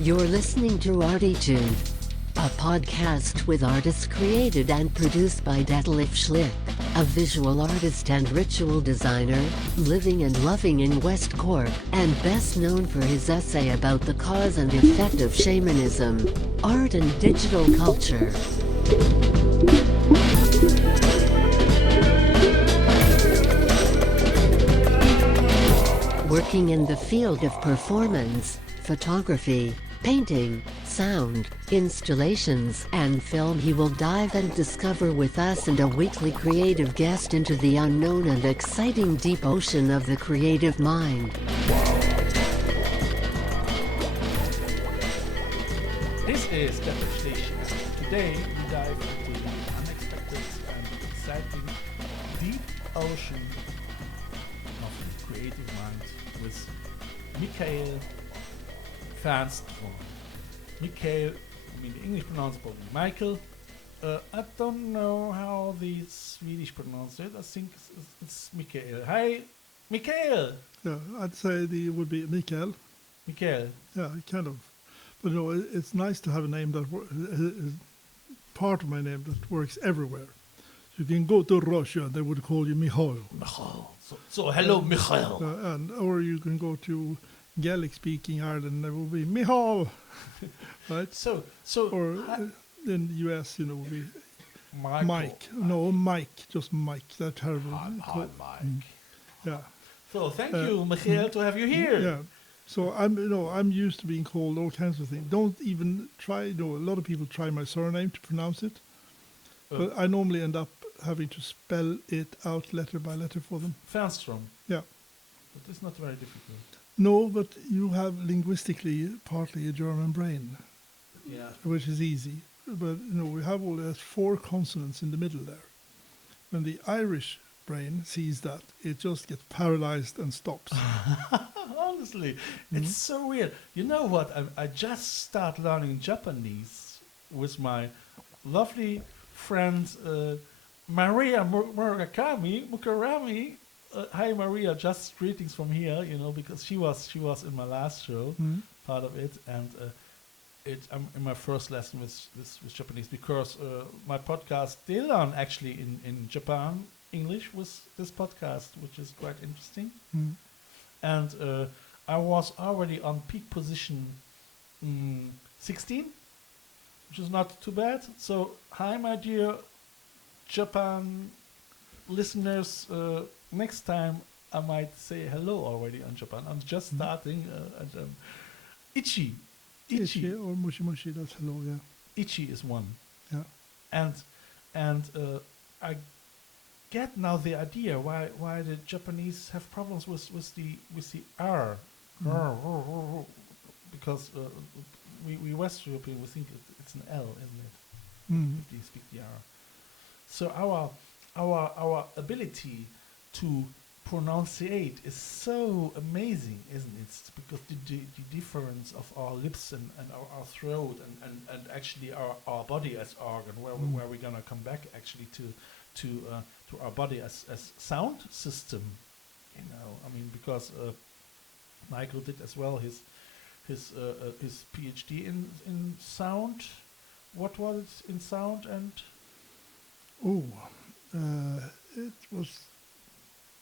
You're listening to ArTEEtude, a podcast with artists created and produced by Detlef Schlich, a visual artist and ritual designer, living and loving in West Cork, and best known for his essay about the cause and effect of shamanism, art and digital culture. Working in the field of performance, photography, painting, sound, installations, and film, he will dive and discover with us and a weekly creative guest into the unknown and exciting deep ocean of the creative mind. This is Detlef Schlich. Today we dive into the unexpected and exciting deep ocean of the creative mind with Mikael Fernström. Mikael, I mean the English pronounce probably Michael. I don't know how the Swedish pronounce it. I think it's Mikael. Hi, Mikael. Yeah, I'd say it would be Mikael. Mikael. Yeah, kind of. But no, it's nice to have a name that is part of my name that works everywhere. You can go to Russia, they would call you Michael. Michael. So hello, Michael. Or you can go to Gaelic-speaking Ireland, there will be Michael, right? So or in the US, will be Michael. Mike. No, Mike, just Mike. They're terrible. Hi, Mike. Yeah. So thank you, Michael, to have you here. Yeah. So I'm used to being called all kinds of things. Don't even try. A lot of people try my surname to pronounce it, but I normally end up having to spell it out letter by letter for them. Fernstrom. Yeah. But it's not very difficult. No, but you have linguistically partly a German brain, which is easy. But we have all those 4 consonants in the middle there. When the Irish brain sees that, it just gets paralyzed and stops. Honestly, it's so weird. You know what? I just started learning Japanese with my lovely friend Maria Mukarami. Hi Maria, just greetings from here, because she was in my last show, part of it, and I'm in my first lesson with Japanese because my podcast they learn actually in Japan English with this podcast, which is quite interesting. And I was already on peak position 16, which is not too bad. So hi my dear Japan listeners. Next time I might say hello already on Japan. I'm just starting. Ichi or mushi mushi. That's hello. Yeah. Ichi is one. Yeah. And I get now the idea why the Japanese have problems with the R. Because we West European we think it's an L, isn't it? If you speak the R. So our ability to pronunciate is so amazing, isn't it? It's because the difference of our lips and our throat and actually our body as organ, where we're gonna come back actually to our body as sound system, because Michael did as well his PhD in sound. What was it in sound and? It was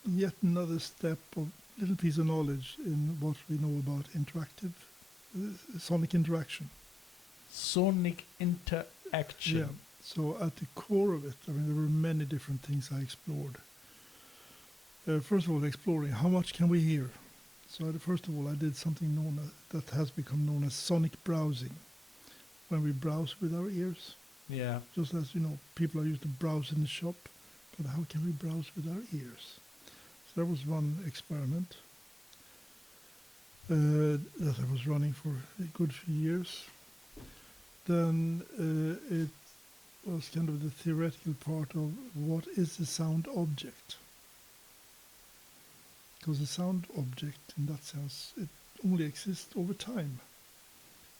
yet another step of little piece of knowledge in what we know about interactive sonic interaction. Sonic interaction. Yeah. So at the core of it, there were many different things I explored. First of all, exploring how much can we hear. So first of all, I did something that has become known as sonic browsing, when we browse with our ears. Yeah. Just as people are used to browse in the shop, but how can we browse with our ears? So that was one experiment that I was running for a good few years. Then it was kind of the theoretical part of what is a sound object. Because a sound object, in that sense, it only exists over time.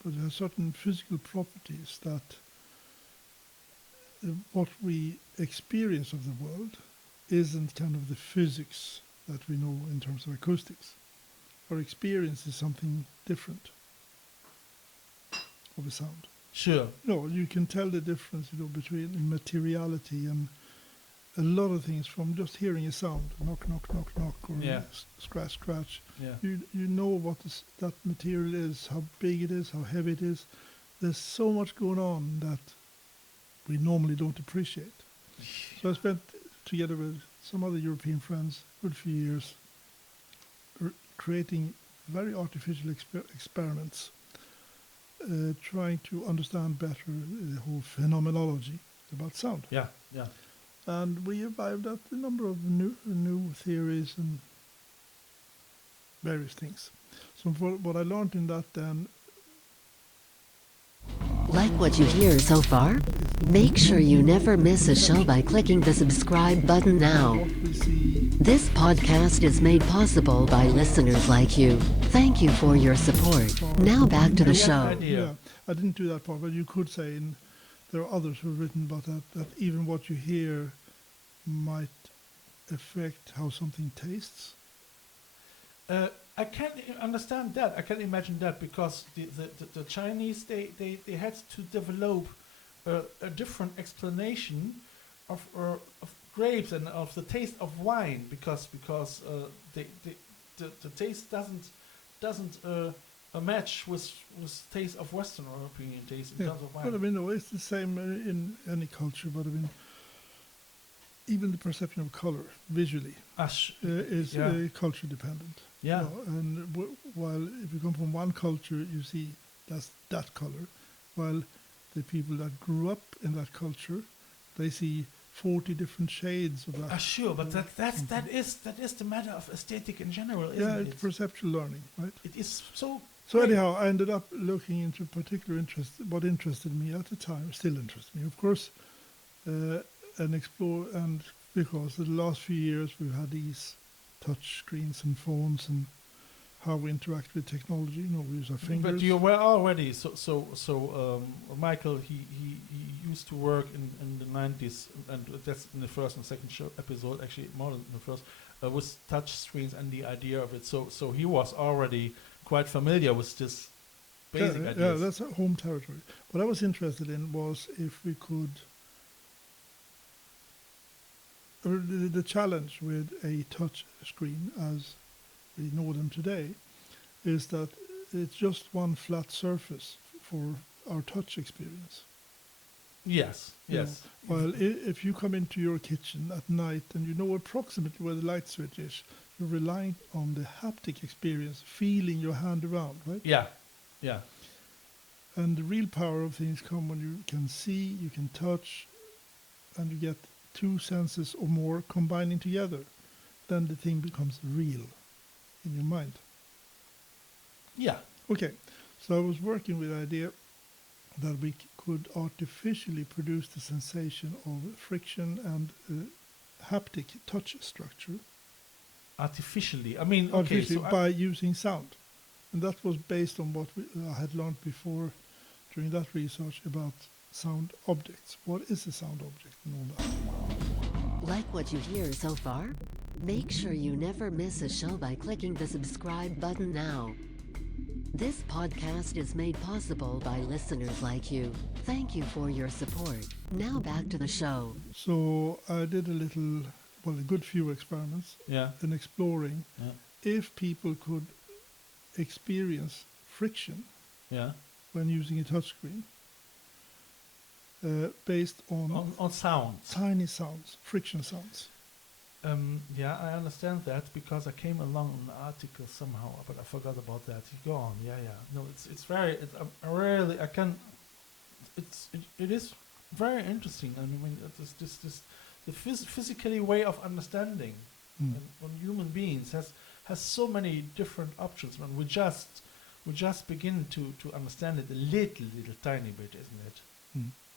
But there are certain physical properties that what we experience of the world isn't kind of the physics that we know in terms of acoustics. Our experience is something different of a sound. Sure. No, you can tell the difference, between materiality and a lot of things from just hearing a sound, knock, knock, knock, knock, or scratch, scratch. Yeah. You know what that material is, how big it is, how heavy it is. There's so much going on that we normally don't appreciate. So I spent together with some other European friends a good few years creating very artificial experiments, trying to understand better the whole phenomenology about sound. Yeah. Yeah. And we arrived at a number of new theories and various things. So what I learned in that then... Like what you hear so far? Make sure you never miss a show by clicking the subscribe button now. What we see... This podcast is made possible by listeners like you. Thank you for your support. Now back to the show. Yeah, I didn't do that part, but you could say... There are others who have written about that even what you hear might affect how something tastes. I can understand that. I can imagine that because the Chinese, they had to develop a different explanation of grapes and of the taste of wine because the taste doesn't a match with taste of Western European taste in terms of wine. But I mean, no, it's the same in any culture. But I mean, even the perception of color visually is culture dependent. Yeah. And while if you come from one culture, you see that's that color, while the people that grew up in that culture, they see 40 different shades of that. Sure, but that is the matter of aesthetic in general, isn't it? Yeah, it's perceptual learning, right? It is so. So anyhow, I ended up looking into particular interest. What interested me at the time still interests me, of course, and explore. And because the last few years we've had these touch screens and phones and how we interact with technology. We use our fingers. But you were already so. Michael, he used to work in the 90s, and that's in the first and second episode, actually more than the first, with touch screens and the idea of it. So he was already quite familiar with this basic ideas. Yeah, that's a home territory. What I was interested in was if we could... The challenge with a touch screen, as we know them today, is that it's just one flat surface for our touch experience. Yes. Well, if you come into your kitchen at night and you know approximately where the light switch is, you're relying on the haptic experience, feeling your hand around, right? Yeah. And the real power of things come when you can see, you can touch, and you get two senses or more combining together. Then the thing becomes real in your mind. Yeah. Okay, so I was working with the idea that we could artificially produce the sensation of friction and haptic touch structure. Artificially? I mean, artificially, by using sound. And that was based on what I had learned before during that research about sound objects. What is a sound object and all that? Like what you hear so far? Make sure you never miss a show by clicking the subscribe button now. This podcast is made possible by listeners like you. Thank you for your support. Now back to the show. So I did a good few experiments in exploring if people could experience friction when using a touchscreen based on sounds. Tiny sounds, friction sounds. I understand that because I came along an article somehow, but I forgot about that. You go on. No, it is very interesting. I mean, the physically way of understanding on human beings has so many different options. When we just begin to understand it a little tiny bit, isn't it?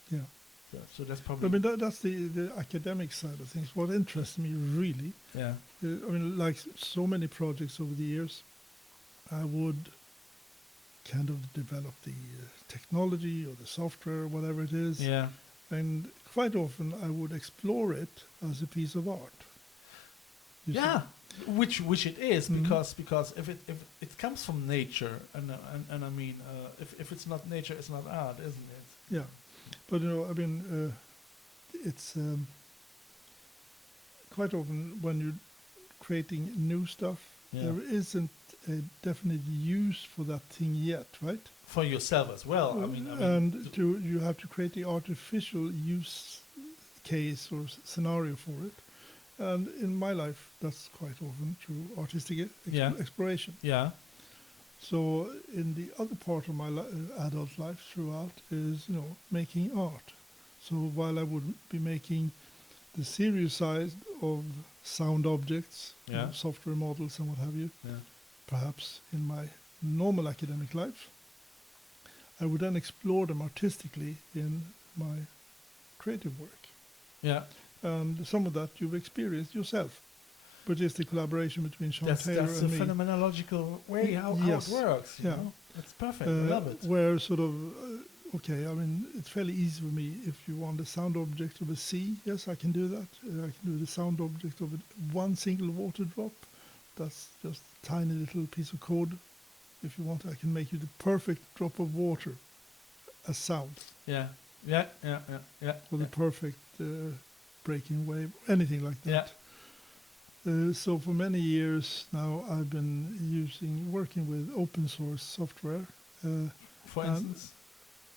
Yeah. So that's probably... I mean, that's the academic side of things. What interests me really, I mean, like so many projects over the years, I would kind of develop the technology or the software, whatever it is. Yeah. And quite often I would explore it as a piece of art. You see? Yeah, which it is, Mhm. because if it comes from nature, and I mean, if it's not nature, it's not art, isn't it? Yeah, but I mean, it's quite often when you're creating new stuff, Yeah. there isn't a definite use for that thing yet, right? For yourself as well. I mean, and you have to create the artificial use case or scenario for it. And in my life, that's quite often through artistic Yeah. exploration. yeah, So in the other part of my adult life throughout is, making art. So while I would be making the serious side of sound objects, Yeah. software models and what have you, yeah, perhaps in my normal academic life, I would then explore them artistically in my creative work. yeah. And some of that you've experienced yourself, which is the collaboration between Sean Taylor That's and the me. phenomenological way how Yes. it works. You Yeah. know? That's perfect. I love it. Where sort of, I mean, it's fairly easy for me. If you want the sound object of a sea, yes, I can do that. I can do the sound object of one single water drop. That's just a tiny little piece of code. If you want, I can make you the perfect drop of water as sound, Yeah, yeah, yeah, yeah, yeah. or the perfect breaking wave, anything like that. So for many years now, I've been working with open source software. For and- instance,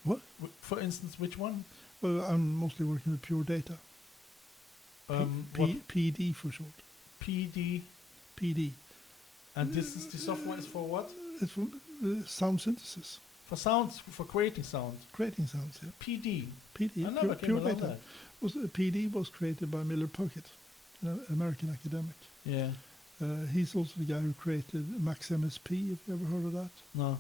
What? For instance, which one? Well, I'm mostly working with pure data. What PD for short. PD? PD. And this is the software is for what? It's for sound synthesis, For sounds, for creating sound. creating sounds. Yeah. PD. PD. I never came pure along data. that. PD was created by Miller Puckett, an American academic. Yeah. He's also the guy who created MaxMSP. If you ever heard of that? No.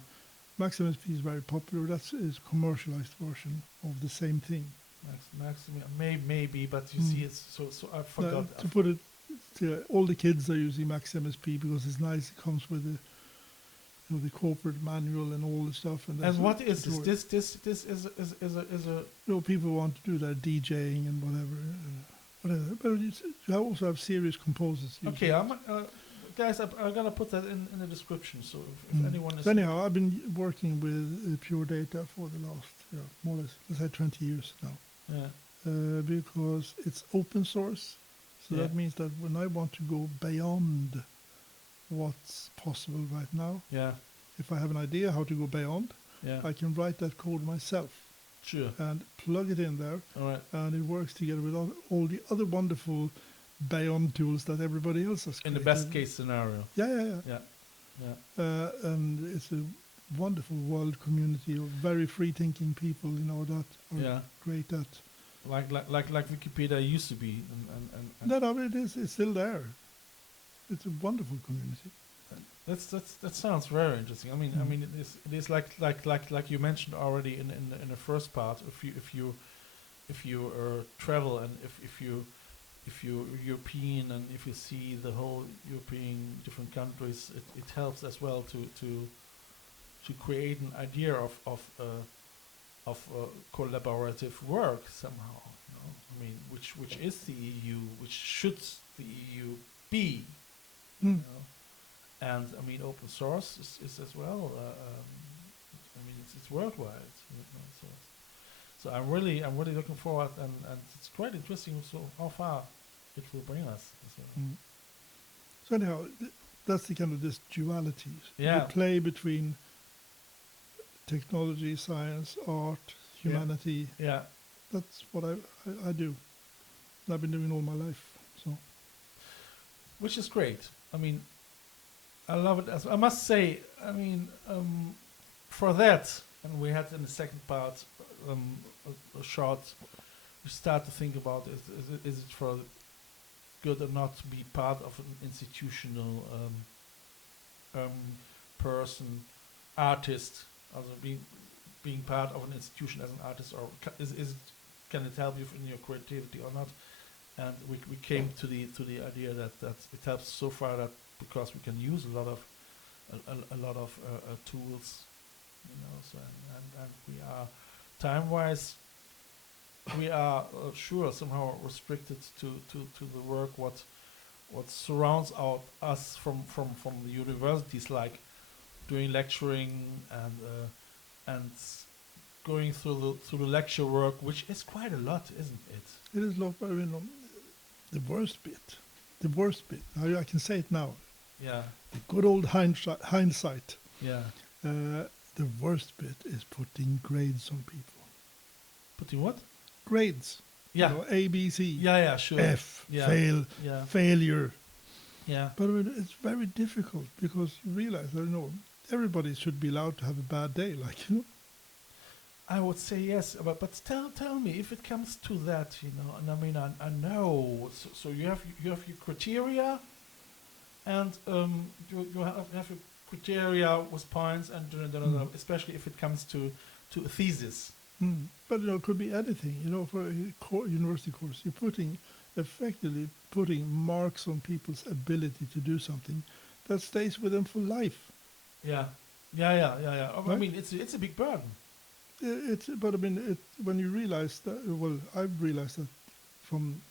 MaxMSP is very popular. That's his commercialized version of the same thing. Maximum. Maybe, but you Hmm. see, it's so I forgot. To put it, all the kids are using MaxMSP because it's nice. It comes with the corporate manual and all the stuff. And What is tutorial. this? This is a People want to do their DJing and whatever. But you also have serious composers. okay. Guys, I'm gonna put that in the description. So if anyone is So anyhow, I've been working with pure data for the last, more or less, let's say 20 years now. yeah, Because it's open source. So Yeah. that means that when I want to go beyond what's possible right now, yeah, if I have an idea how to go beyond, yeah, I can write that code myself sure. and plug it in there, All right. and it works together with all the other wonderful beyond tools that everybody else has In created. the best case scenario. Yeah. Yeah. And it's a wonderful world community of very free-thinking people, that are Yeah. great at. Like Wikipedia used to be, and No, it's still there. It's a wonderful community. that sounds very interesting. I mean, it is like you mentioned already in the first part. If you travel and if you're European and if you see the whole European different countries, it helps as well to create an idea of collaborative work somehow. I mean, which is the EU, which should the EU be. And I mean, open source is as well. I mean, it's worldwide. So I'm really looking forward, and it's quite interesting. So how far it will bring us. So. So anyhow, that's the kind of this duality. Yeah. The play between technology, science, art, humanity. Yeah. That's what I do. And I've been doing all my life. So. Which is great. I mean, I love it. I must say, I mean, for that, and we had in the second part a short. We start to think about is it for good or not to be part of an institutional person, artist, also being part of an institution as an artist, or can it help you in your creativity or not? And we came to the idea that it helps so far that because we can use a lot of tools, So and we are time-wise we are sure somehow restricted to the work what surrounds us from the universities, like doing lecturing and going through the lecture work, which is quite a lot, isn't it? It is a lot, but I mean, the worst bit. I can say it now. Yeah. The good old hindsight. Yeah. The worst bit is putting grades on people. Putting what? Grades. Yeah. You know, A, B, C. Yeah, sure. F, Yeah. fail, Yeah. failure. Yeah. But I mean, it's very difficult because you realize that, everybody should be allowed to have a bad day, I would say yes, but tell me if it comes to that, and I mean I know. So you have your criteria, and you have your criteria with points, and especially if it comes to a thesis. But it could be anything. For a university course, you're effectively putting marks on people's ability to do something that stays with them for life. Yeah. I Right? mean, it's a big burden. But I mean, when you realize that, I've realized that from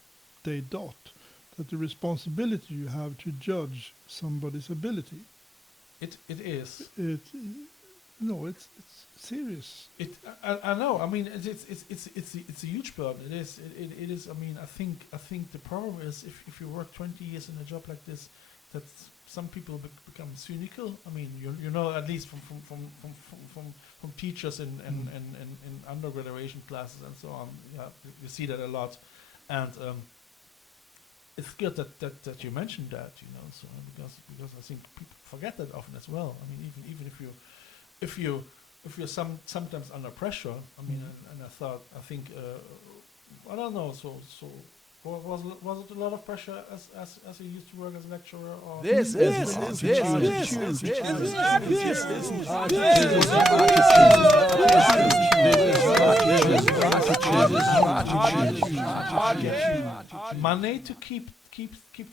day dot, that the responsibility you have to judge somebody's ability. It is. It's serious. I know. I mean, it's a huge burden. It is. It is. I mean, I think the problem is if you work 20 years in a job like this, that some people become cynical. I mean, at least from teachers in undergraduation classes and so on. Yeah, you see that a lot, and it's good that you mentioned that. So because I think people forget that often as well. I mean, even if you're sometimes under pressure. I mean, and I think I don't know. So was it a lot of pressure as you used to work as a lecturer? Or This is money to keep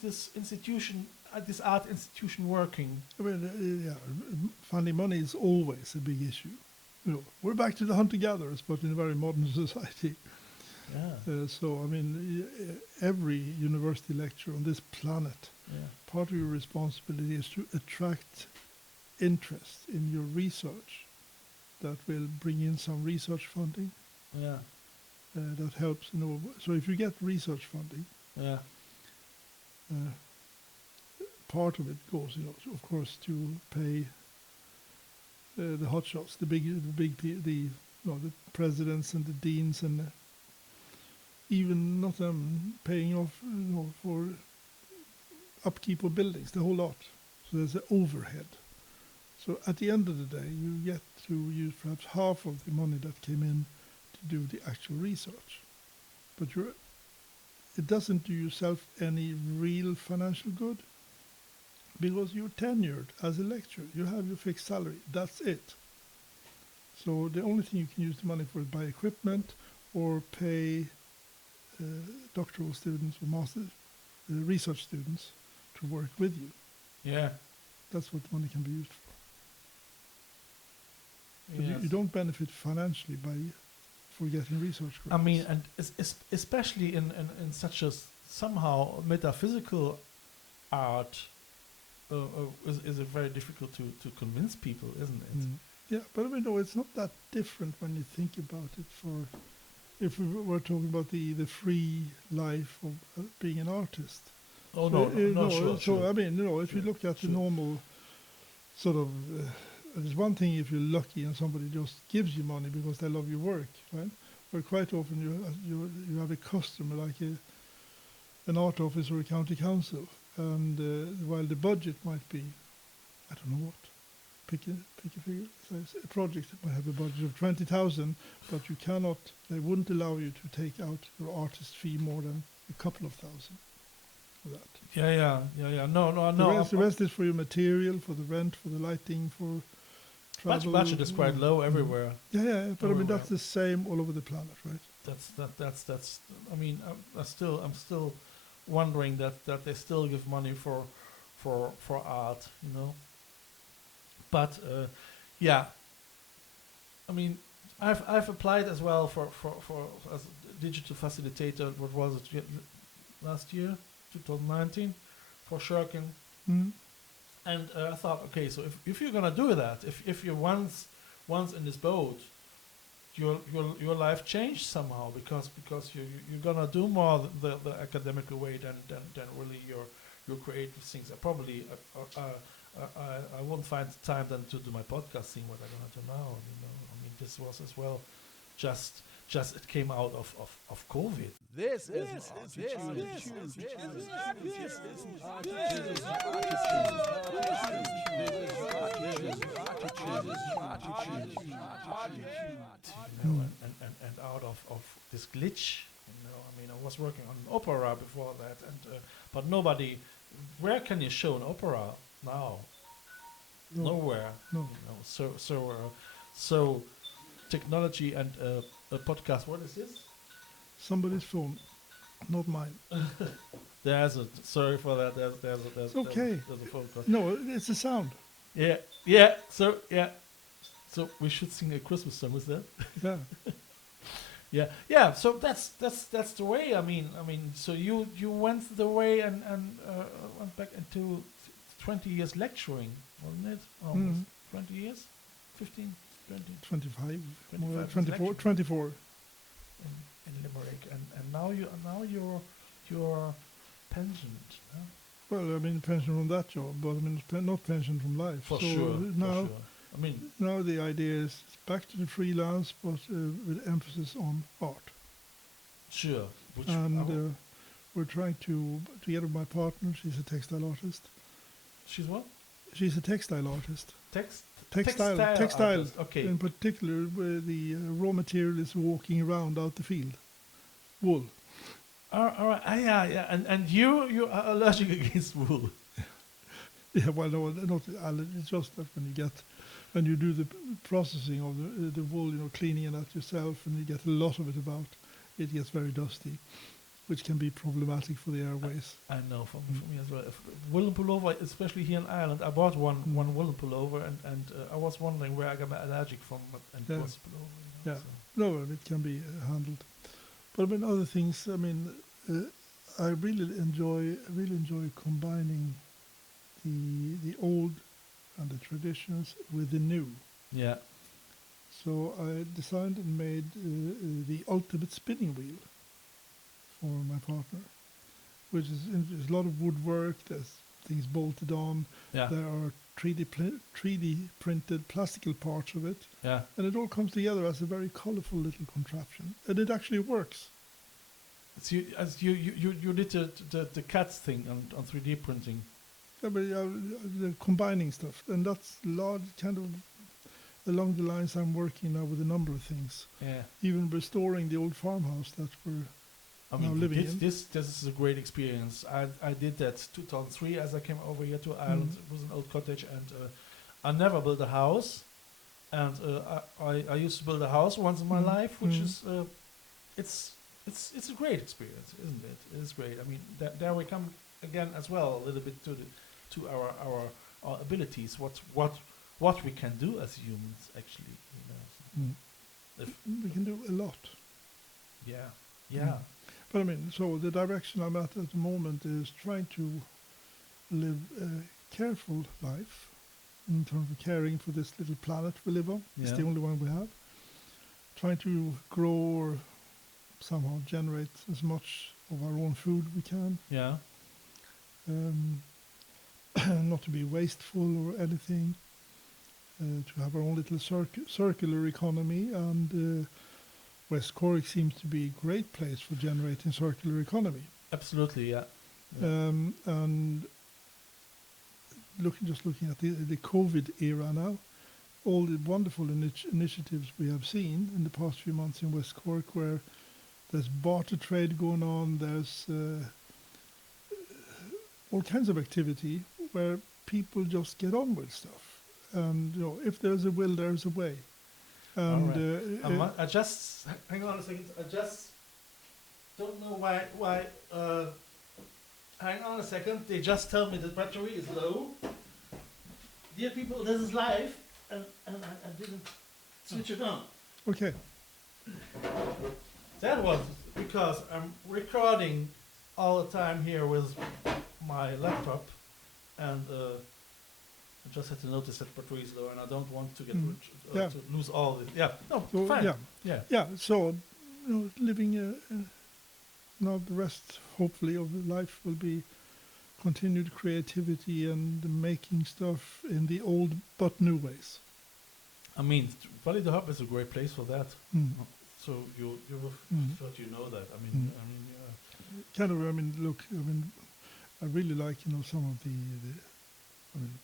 this institution, this art institution working. I mean, finding money is always a big issue. We're back to the hunter-gatherers, but in a very modern society. Yeah. So, I mean, every university lecturer on this planet, part of your responsibility is to attract interest in your research that will bring in some research funding. Yeah. That helps. So if you get research funding, Yeah. part of it goes, of course, to pay the hotshots, the presidents and the deans, and even not them paying off, for upkeep of buildings, the whole lot. So there's the overhead. So at the end of the day, you get to use perhaps half of the money that came in to do the actual research. But it doesn't do yourself any real financial good, because you're tenured as a lecturer. You have your fixed salary. That's it. So the only thing you can use the money for is buy equipment or pay doctoral students or master's research students to work with you. Yeah. That's what money can be used for. But Yes. you don't benefit financially for getting research grants. I mean, and especially in such a somehow metaphysical art, is it very difficult to convince people, isn't it? Yeah, but I mean, no, it's not that different when you think about it. If we were talking about the free life of being an artist. Oh, So sure. I mean, if you look at the normal sort of, there's one thing if you're lucky and somebody just gives you money because they love your work, right? But quite often you have a customer like an art office or a county council, and while the budget might be, I don't know what, pick a figure. So a project might have a budget of 20,000, but they wouldn't allow you to take out your artist fee more than a couple of thousand for that. Yeah. No. The rest is for your material, for the rent, for the lighting, for travel. Budget is quite low everywhere. Yeah, but I mean, Everywhere. that's the same all over the planet, right? That's. I mean, I'm still wondering that they still give money for art, But yeah, I mean, I've applied as well for as digital facilitator. What was it? Last year, 2019, for Shirkin. Mm. And I thought, okay, so if you're gonna do that, if you're once in this boat, your life changed somehow because you're gonna do more the academic way than really your creative things. I won't find time then to do my podcasting. What I'm gonna do now, I mean, this was as well just it came out of COVID. This is And out of this glitch, I mean, I was working on opera before that, and but nobody. Where can you show an opera now? No. Nowhere. No. So technology and a podcast. What is this? Somebody's phone, not mine. Sorry for that. There's It's okay. There's a phone call. No, it's a sound. Yeah. So we should sing a Christmas song, is that? Yeah. Yeah. So that's the way. I mean. So you went the way and went back into 20 years lecturing, wasn't it? Almost 20 years, 15, 20. 25, 25 24, 24. In Limerick, and now you're pensioned. Huh? Well, I mean, pension from that job, but I mean, not pension from life. For so sure. Now, I mean, now the idea is back to the freelance, but with emphasis on art. sure. Which And we're trying to, together with my partner, she's a textile artist. she's what? She's a textile artist. Textile artist. Okay. In particular, where the raw material is walking around out the field. Wool. All right. Yeah. And you are allergic against wool. Yeah, well, no, not it's just that when you do the processing of the wool, cleaning it out yourself, and you get a lot of it about, it gets very dusty, which can be problematic for the airways. I know for me as well. Woolen pullover, especially here in Ireland, I bought one woolen pullover, and I was wondering where I got my allergic from, and it was pullover. Yeah. No, it can be handled. But I mean, other things. I mean, I really enjoy combining the old and the traditions with the new. Yeah. So I designed and made the ultimate spinning wheel for my partner, which is there's a lot of woodwork. There's things bolted on. Yeah. There are 3D printed plastical parts of it. Yeah. And it all comes together as a very colorful little contraption, and it actually works. So you did the cats thing on 3D printing. Yeah, but the combining stuff, and that's large, kind of along the lines I'm working now with a number of things. Yeah. Even restoring the old farmhouse that we're now living in. This is a great experience. I did that 2003 as I came over here to Ireland. It was an old cottage, and I never built a house. And I used to build a house once in my life, which is it's a great experience, isn't it? It's great. I mean, there we come again as well a little bit to our abilities. What we can do as humans, actually. We can do a lot. Yeah. But I mean, so the direction I'm at the moment is trying to live a careful life in terms of caring for this little planet we live on. It's the only one we have. Trying to grow or somehow generate as much of our own food we can. Yeah. Not to be wasteful or anything. To have our own little circular economy, and West Cork seems to be a great place for generating circular economy. Absolutely, yeah. And looking at the COVID era now, all the wonderful initiatives we have seen in the past few months in West Cork, where there's barter trade going on, there's all kinds of activity where people just get on with stuff. And if there's a will, there's a way. And right. I just hang on a second. I just don't know why. Hang on a second. They just tell me the battery is low. Dear people, this is live, and I didn't switch it on. Okay. That was because I'm recording all the time here with my laptop, and I just had to notice that battery is low, and I don't want to get Yeah. to lose all the. Yeah, no, So, fine. yeah. Yeah. So, living now the rest, hopefully, of life will be continued creativity and making stuff in the old but new ways. I mean, Valley the Hub is a great place for that. So you thought you know that. I mean, Kind of. I mean, look. I mean, I really like some of the I mean,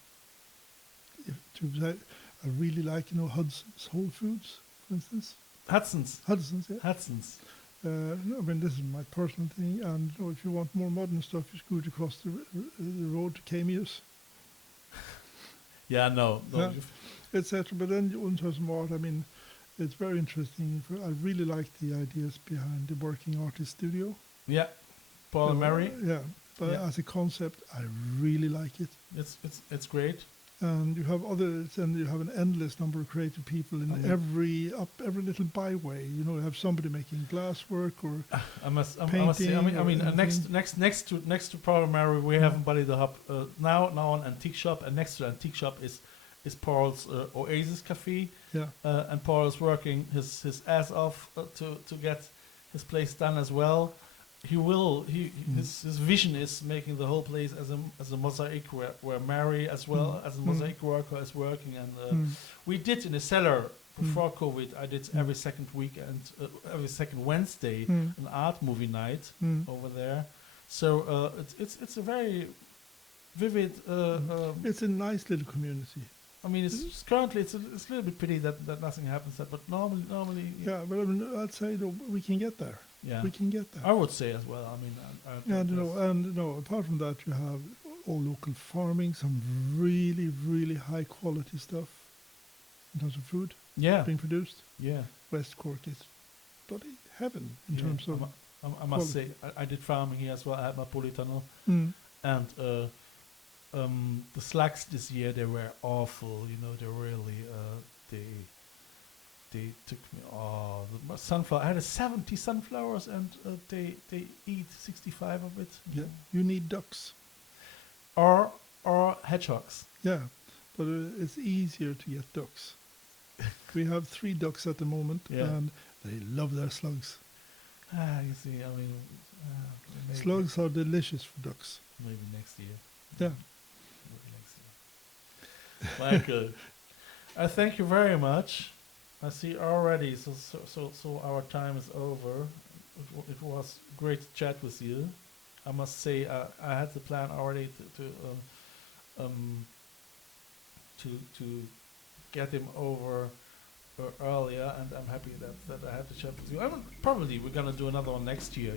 I really like Hudson's Whole Foods, for instance. Hudson's. Yeah. Hudson's. I mean, this is my personal thing, and if you want more modern stuff, you scoot across the road to Camius, Yeah, no. etc. But then in terms of art, I mean, it's very interesting. I really like the ideas behind the Working Artist Studio. Yeah, Paul and Mary. Yeah, but as a concept, I really like it. It's great. And you have others, and you have an endless number of creative people in every little byway. You have somebody making glasswork or I must painting. say. I mean, next to Paul and Mary, we have in Bali the Hub now an antique shop, and next to the antique shop is Paul's Oasis Cafe. Yeah. And Paul is working his ass off to get his place done as well. His vision is making the whole place as a mosaic where Mary as well as a mosaic worker is working, and we did in the cellar before COVID. I did every second weekend, every second Wednesday, an art movie night over there. So it's a very vivid. It's a nice little community. I mean, it's currently it's a little bit pity that nothing happens there, but normally. Yeah, but I mean, I'd say we can get there. Yeah, we can get there. I would say as well. I mean, and apart from that, you have all local farming, some really, really high quality stuff in terms of food. Yeah, being produced. Yeah, West Cork is bloody heaven in terms of. I must say, I did farming here as well. I had my polytunnel, and the slugs this year, they were awful. They really they took me. Oh, the sunflower! I had 70 sunflowers, and they eat 65 of it. Yeah, you need ducks, or hedgehogs. Yeah, but it's easier to get ducks. We have 3 ducks at the moment, and they love their slugs. You see, I mean, slugs are delicious for ducks. Maybe next year. Yeah. Michael, I thank you very much. I see already, so our time is over. It was great to chat with you. I must say, I had the plan already to get him over earlier, and I'm happy that I had to chat with you. Probably we're gonna do another one next year.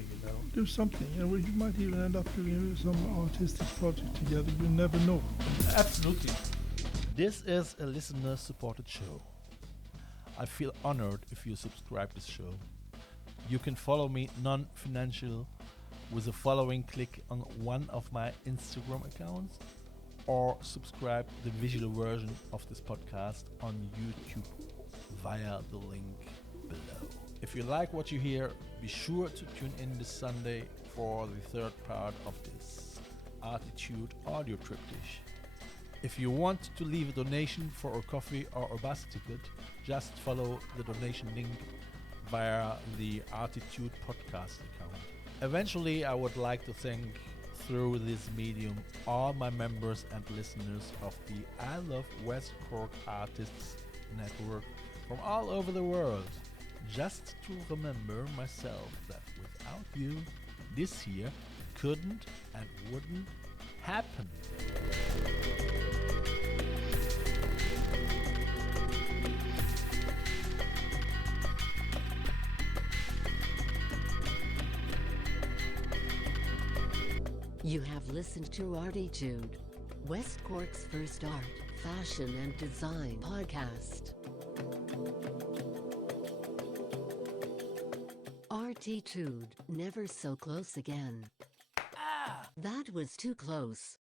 Do something, and we might even end up doing some artistic project together. You never know. Absolutely. This is a listener-supported show. I feel honored if you subscribe this show. You can follow me non-financial with a following click on one of my Instagram accounts, or subscribe the visual version of this podcast on YouTube via the link below. If you like what you hear, be sure to tune in this Sunday for the 3rd part of this ArTEEtude audio triptych. If you want to leave a donation for a coffee or a bus ticket, just follow the donation link via the ArTEEtude podcast account. Eventually, I would like to thank, through this medium, all my members and listeners of the I Love West Cork Artists Network from all over the world. Just to remember myself that without you, this here couldn't and wouldn't happen. You have listened to ArTEEtude, West Cork's first art, fashion and design podcast. ArTEEtude, never so close again. That was too close.